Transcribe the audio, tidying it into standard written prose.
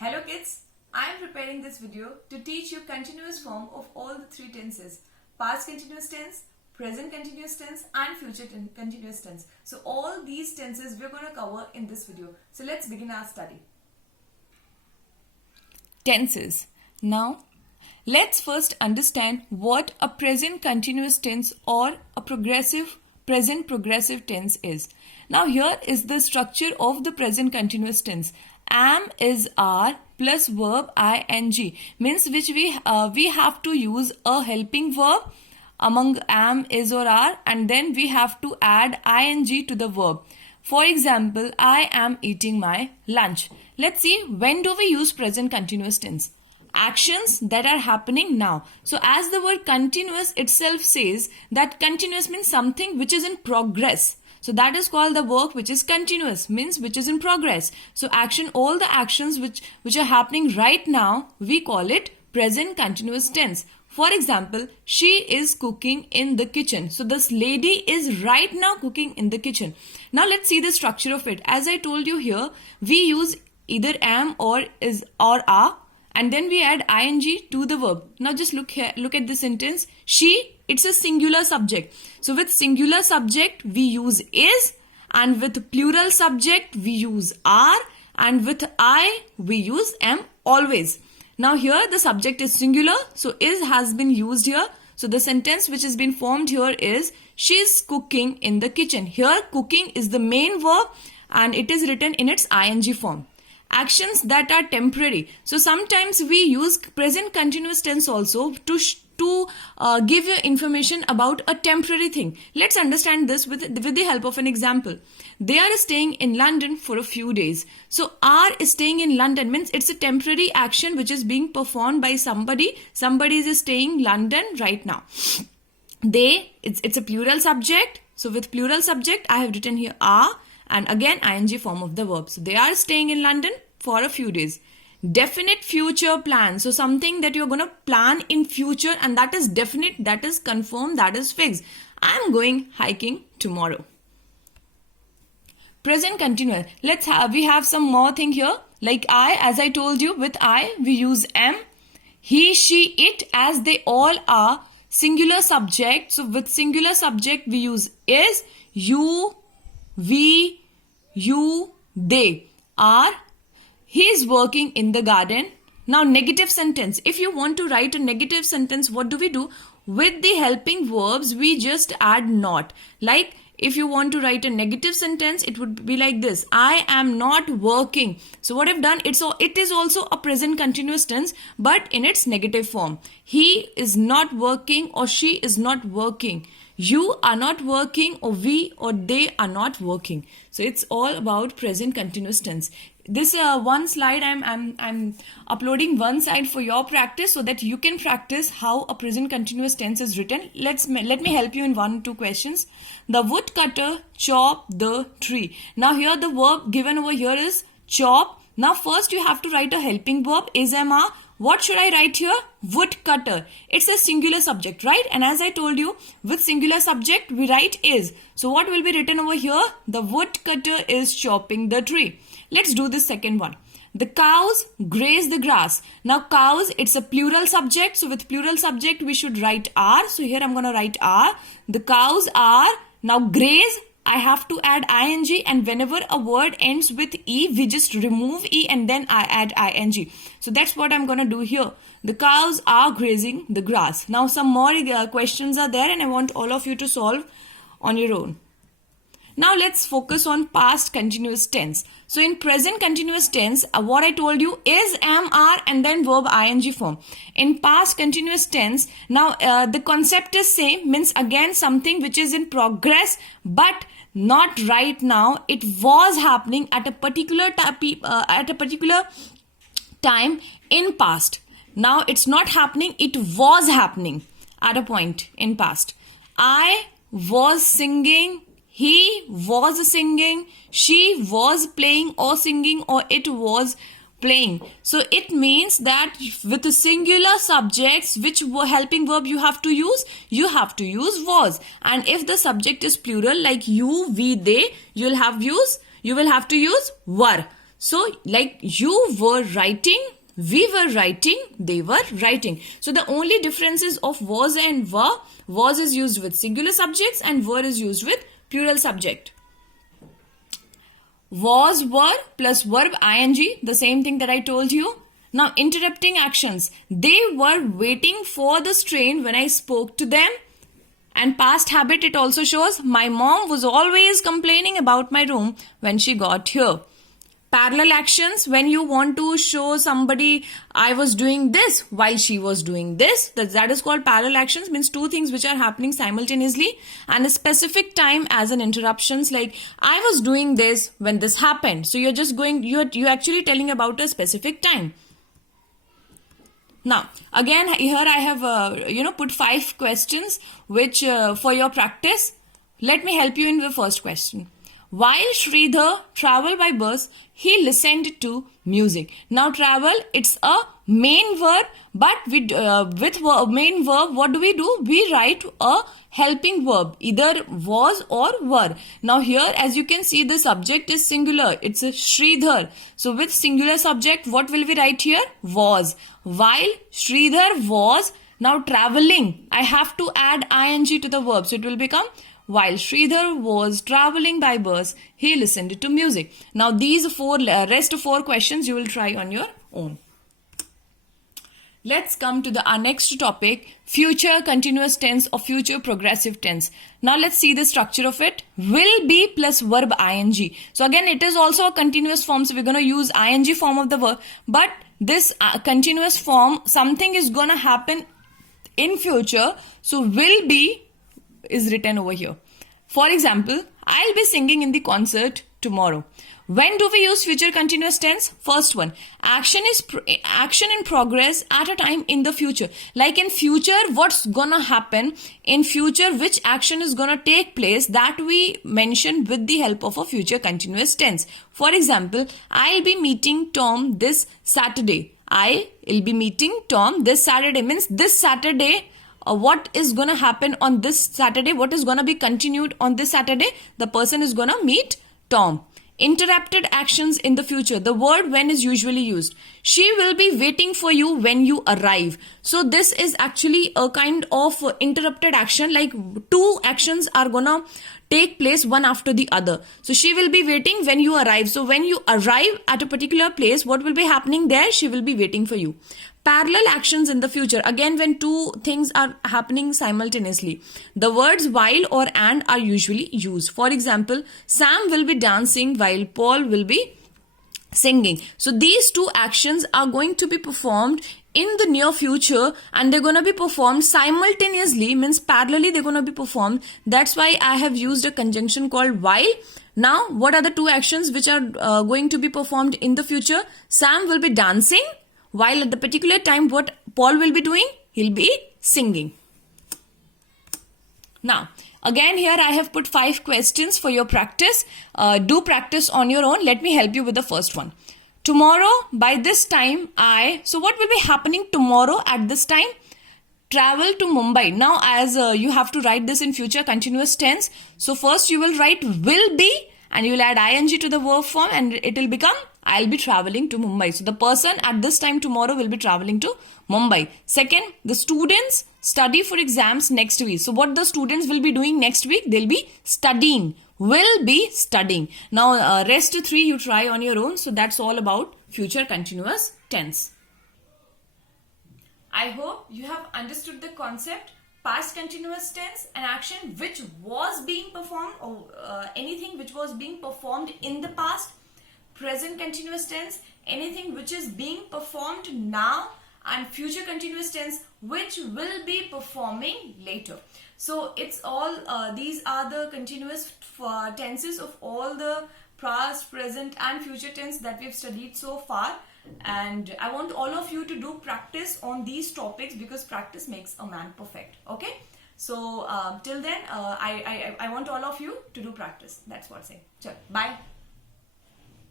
Hello kids, I am preparing this video to teach you continuous form of all the three tenses: past continuous tense, present continuous tense and future continuous tense. So all these tenses we are going to cover in this video. So let's begin our study. Tenses. Now, let's first understand what a present continuous tense or a present progressive tense is. Now, here is the structure of the present continuous tense. Am is are plus verb ing, means which we have to use a helping verb among am, is or are, and then we have to add ing to the verb. For example, I am eating my lunch. Let's see, when do we use present continuous tense? Actions that are happening now. So as the word continuous itself says, that continuous means something which is in progress. So that is called the work which is continuous, means which is in progress. So action, all the actions which are happening right now, we call it present continuous tense. For example, she is cooking in the kitchen. So this lady is right now cooking in the kitchen. Now let's see the structure of it. As I told you here, we use either am or is or are, and then we add ing to the verb. Now just look here, look at the sentence. She, it's a singular subject. So with singular subject we use is, and with plural subject we use are, and with I we use am always. Now here the subject is singular, so is has been used here. So the sentence which has been formed here is she is cooking in the kitchen. Here cooking is the main verb and it is written in its ing form. Actions that are temporary. So sometimes we use present continuous tense also to give you information about a temporary thing. Let's understand this with the help of an example. They are staying in London for a few days. So are is staying in London means it's a temporary action which is being performed by somebody. Somebody is staying in London right now. They, it's a plural subject. So with plural subject I have written here are, and again ing form of the verb. So they are staying in London for a few days. Definite future plan. So something that you're going to plan in future, and that is definite, that is confirmed, that is fixed. I'm going hiking tomorrow. Present continuous. We have some more thing here. Like I, as I told you, with I we use am. He, she, it, as they all are singular subject. So with singular subject we use is. You, we, you, they are. He is working in the garden. Now negative sentence. If you want to write a negative sentence, what do we do? With the helping verbs, we just add not. Like if you want to write a negative sentence, it would be like this. I am not working. So what I've done, it is also a present continuous tense, but in its negative form. He is not working or she is not working. You are not working, or we or they are not working. So it's all about present continuous tense. This one slide I'm uploading one side for your practice so that you can practice how a present continuous tense is written. Let me help you in 1 or 2 questions. The woodcutter chopped the tree. Now here the verb given over here is chop. Now first you have to write a helping verb, is, am, are. What should I write here? Woodcutter. It's a singular subject, right? And as I told you, with singular subject, we write is. So what will be written over here? The woodcutter is chopping the tree. Let's do the second one. The cows graze the grass. Now cows, it's a plural subject. So with plural subject, we should write are. So here I'm going to write are. The cows are. Now graze, I have to add ing, and whenever a word ends with e, we just remove e and then I add ing. So that's what I'm going to do here. The cows are grazing the grass. Now some more questions are there and I want all of you to solve on your own. Now let's focus on past continuous tense. So in present continuous tense, what I told you is, am, are, and then verb ing form. In past continuous tense, now the concept is same, means again something which is in progress but not right now. It was happening at a particular time in past. Now it's not happening, it was happening at a point in past. I was singing. He was singing, she was playing or singing, or it was playing. So it means that with the singular subjects, which helping verb you have to use was. And if the subject is plural like you, we, they, you will have to use were. So like you were writing, we were writing, they were writing. So the only differences of was and were, was is used with singular subjects and were is used with plural subject. Was, were plus verb ing, the same thing that I told you. Now interrupting actions. They were waiting for the train when I spoke to them. And past habit, it also shows my mom was always complaining about my room when she got here. Parallel actions, when you want to show somebody I was doing this while she was doing this, that is called parallel actions, means two things which are happening simultaneously and a specific time as an interruptions, like I was doing this when this happened. So you're just going, you're actually telling about a specific time. Now, again, here I have, put 5 questions which for your practice. Let me help you in the first question. While Sridhar traveled by bus, he listened to music. Now, travel, it's a main verb, but with main verb, what do? We write a helping verb, either was or were. Now, here, as you can see, the subject is singular. It's a Sridhar. So, with singular subject, what will we write here? Was. While Sridhar was now traveling, I have to add ing to the verb. So, it will become while Sridhar was traveling by bus, he listened to music. Now, these rest 4 questions you will try on your own. Let's come to our next topic, future continuous tense or future progressive tense. Now, let's see the structure of it. Will be plus verb ing. So, again, it is also a continuous form. So, we're going to use ing form of the verb. But this continuous form, something is going to happen in future. So, will be is written over here. For example, I'll be singing in the concert tomorrow. When do we use future continuous tense? First one, action in progress at a time in the future. Like in future, what's gonna happen in future, which action is gonna take place, that we mention with the help of a future continuous tense. For example, I'll be meeting Tom this Saturday. I'll be meeting Tom this Saturday means this Saturday. What is going to happen on this Saturday? What is going to be continued on this Saturday? The person is going to meet Tom. Interrupted actions in the future. The word when is usually used. She will be waiting for you when you arrive. So this is actually a kind of interrupted action, like 2 actions are going to take place one after the other. So she will be waiting when you arrive. So when you arrive at a particular place, what will be happening there? She will be waiting for you. Parallel actions in the future. Again, when 2 things are happening simultaneously. The words while or and are usually used. For example, Sam will be dancing while Paul will be singing. So these 2 actions are going to be performed in the near future and they're going to be performed simultaneously, means parallelly they're going to be performed. That's why I have used a conjunction called while. Now, what are the 2 actions which are going to be performed in the future? Sam will be dancing, while at the particular time what Paul will be doing? He'll be singing. Now, again here I have put 5 questions for your practice. Do practice on your own. Let me help you with the first one. Tomorrow by this time so what will be happening tomorrow at this time? Travel to Mumbai. Now as you have to write this in future continuous tense. So first you will write will be and you will add ing to the verb form and it will become I'll be traveling to Mumbai. So the person at this time tomorrow will be traveling to Mumbai. Second, the students study for exams next week. So what the students will be doing next week? They'll be studying. Will be studying. Now rest 3 you try on your own. So that's all about future continuous tense. I hope you have understood the concept. Past continuous tense, an action which was being performed or anything which was being performed in the past. Present continuous tense, anything which is being performed now, and future continuous tense which will be performing later. So it's all these are the continuous tenses of all the past, present and future tense that we've studied so far, and I want all of you to do practice on these topics because practice makes a man perfect. Okay, so till then I want all of you to do practice. That's what I'm saying. Bye.